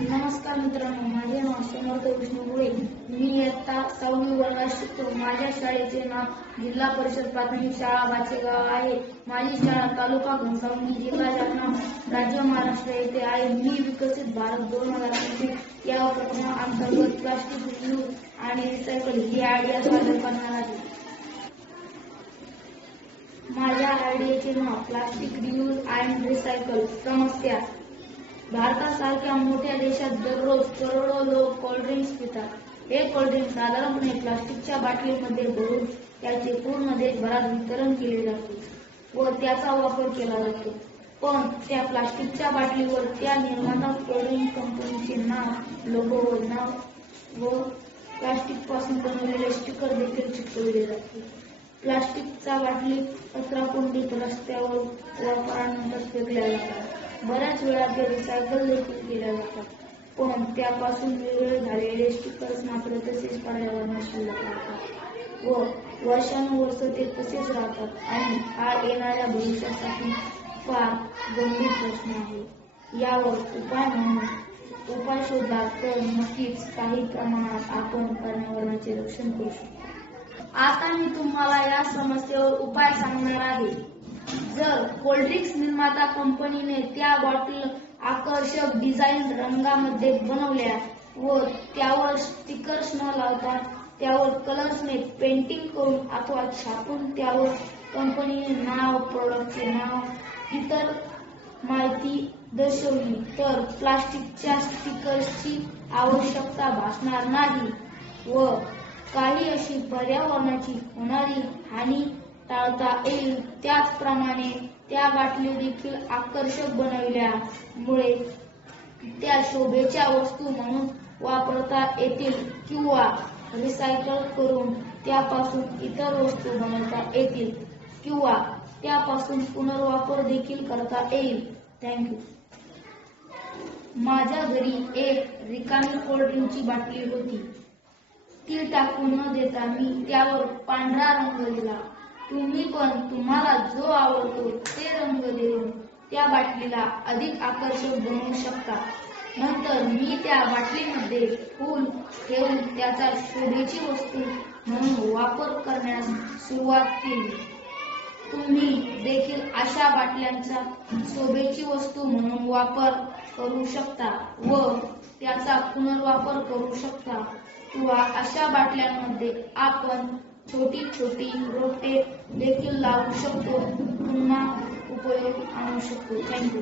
नमस्कार मित्रांनो, माझे नाव समर्थ विष्णू गुळे. मी इयत्ता 6वी वर्गात शिकतो. माझ्या शाळेचे नाव जिल्हा परिषद प्राथमिक शाळा बाचेगाव आहे. माझी शाळा तालुका घनसावंगी, जिल्हा जालना, राज्य महाराष्ट्र येथे आहे. मी विकसित भारत 2025 या उपक्रमाअंतर्गत प्लास्टिक रियूज आणि रिसायकल ही आयडिया सादर करणार आहे. माझ्या आयडियाचे नाव प्लास्टिक रियूज अँड रिसायकल. समस्या: भारतासारख्या मोठ्या देशात दररोज करोडो लोक कोल्ड्रिंक्स पितात. हे कोल्ड्रिंक्स साधारणपणे प्लास्टिकच्या बाटलीमध्ये भरून त्याचे पूर्ण देशभरात वितरण केले जाते व त्याचा वापर केला जातो. पण त्या प्लास्टिकच्या बाटलीवर त्या निर्माता कोल्ड्रिंक कंपनीचे नाव, लोगो व प्लास्टिक पासून बनवलेले स्टिकर देखील चिकटवले जाते. प्लास्टिकच्या बाटली कचराकुंडीत रस्त्यावर वापरानंतर फेकल्या जातात. बऱ्याच वेळा ते रिसायकल देखील केल्या जातात, पण त्यापासून वेगळे झालेले स्टिकर्स मात्र तसेच पर्यावरणात शिल्लक राहतात व वर्षानुवर्ष ते तसेच राहतात आणि आड येणाऱ्या भविष्यासाठी फार गंभीर प्रश्न आहे. यावर उपाय शोधला तर नक्कीच काही प्रमाणात आपण पर्यावरणाचे रक्षण करू शकतो. आता मी तुम्हाला या समस्येवर उपाय सांगणार आहे. जर कोल्ड्रिंक्स निर्माता कंपनीने त्या बॉटल आकर्षक डिझाईन रंगामध्ये बनवल्या व त्यावर स्टिकर्स न लावता त्यावर कलर्सने पेंटिंग करून अथवा छापून त्यावर कंपनीचे नाव, प्रोडक्टचे नाव, इतर माहिती दर्शवली तर प्लास्टिकच्या स्टिकर्सची आवश्यकता भासणार नाही व काही अशी पर्यावरणाची होणारी हानी टाळता येईल. त्याचप्रमाणे त्या बाटली देखील आकर्षक बनवल्यामुळे त्या शोभेच्या वस्तू म्हणून वापरता येतील किंवा रिसायकल करून त्यापासून इतर वस्तू बनवता येतील किंवा त्यापासून पुनर्वापर देखील करता येईल. थँक्यू. माझ्या घरी एक रिकामी कोल्ड्रिंकची बाटली होती. ती टाकून न देता मी त्यावर पांढरा रंग दिला. तुम्ही पण तुम्हाला जो आवडतो ते रंग देऊन त्या बाटलीला अधिक आकर्षक बनवू शकता. नंतर मी त्या बाटलीमध्ये फूल ठेवून त्याचा शोभेची वस्तू म्हणून वापर करण्यास सुरुवात केली. तुम्ही देखील अशा बाटल्यांचा शोभेची वस्तू म्हणून वापर करू शकता व त्याचा पुनर्वापर करू शकता किंवा अशा बाटल्यांमध्ये आपण छोटी छोटी रोपटे देखील लावू शकतो, पुन्हा उपयोग आणू शकतो. थँक्यू.